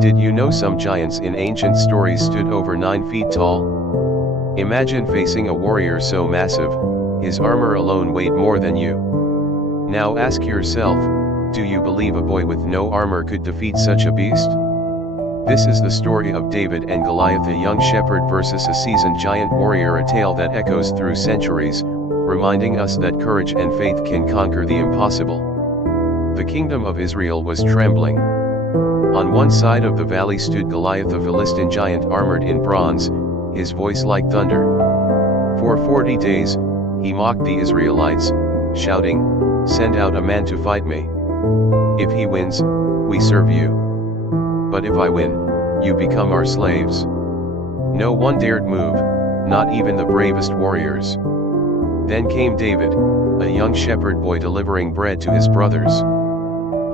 Did you know some giants in ancient stories stood over 9 feet tall? Imagine facing a warrior so massive, his armor alone weighed more than you. Now ask yourself, do you believe a boy with no armor could defeat such a beast? This is the story of David and Goliath, a young shepherd versus a seasoned giant warrior, a tale that echoes through centuries, reminding us that courage and faith can conquer the impossible. The kingdom of Israel was trembling. On one side of the valley stood Goliath, a Philistine giant armored in bronze, his voice like thunder. For 40 days, he mocked the Israelites, shouting, "Send out a man to fight me. If he wins, we serve you. But if I win, you become our slaves." No one dared move, not even the bravest warriors. Then came David, a young shepherd boy delivering bread to his brothers.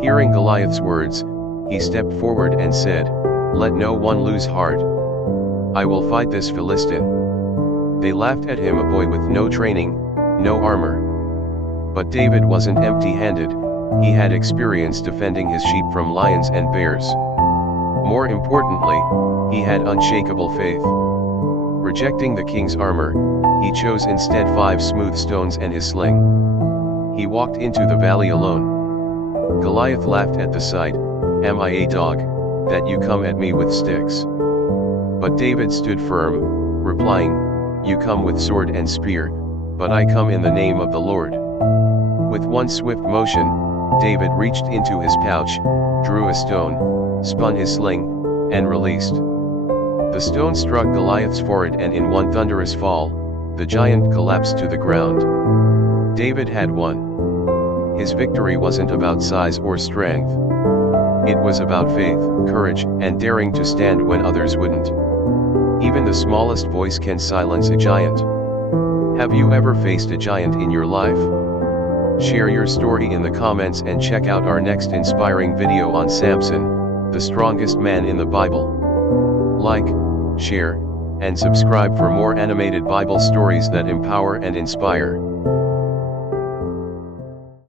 Hearing Goliath's words, he stepped forward and said, "Let no one lose heart. I will fight this Philistine." They laughed at him, a boy with no training, no armor. But David wasn't empty-handed, he had experience defending his sheep from lions and bears. More importantly, he had unshakable faith. Rejecting the king's armor, he chose instead 5 smooth stones and his sling. He walked into the valley alone. Goliath laughed at the sight. "Am I a dog, that you come at me with sticks?" But David stood firm, replying, "You come with sword and spear, but I come in the name of the Lord." With one swift motion, David reached into his pouch, drew a stone, spun his sling, and released. The stone struck Goliath's forehead, and in one thunderous fall, the giant collapsed to the ground. David had won. His victory wasn't about size or strength. It was about faith, courage, and daring to stand when others wouldn't. Even the smallest voice can silence a giant. Have you ever faced a giant in your life? Share your story in the comments and check out our next inspiring video on Samson, the strongest man in the Bible. Like, share, and subscribe for more animated Bible stories that empower and inspire.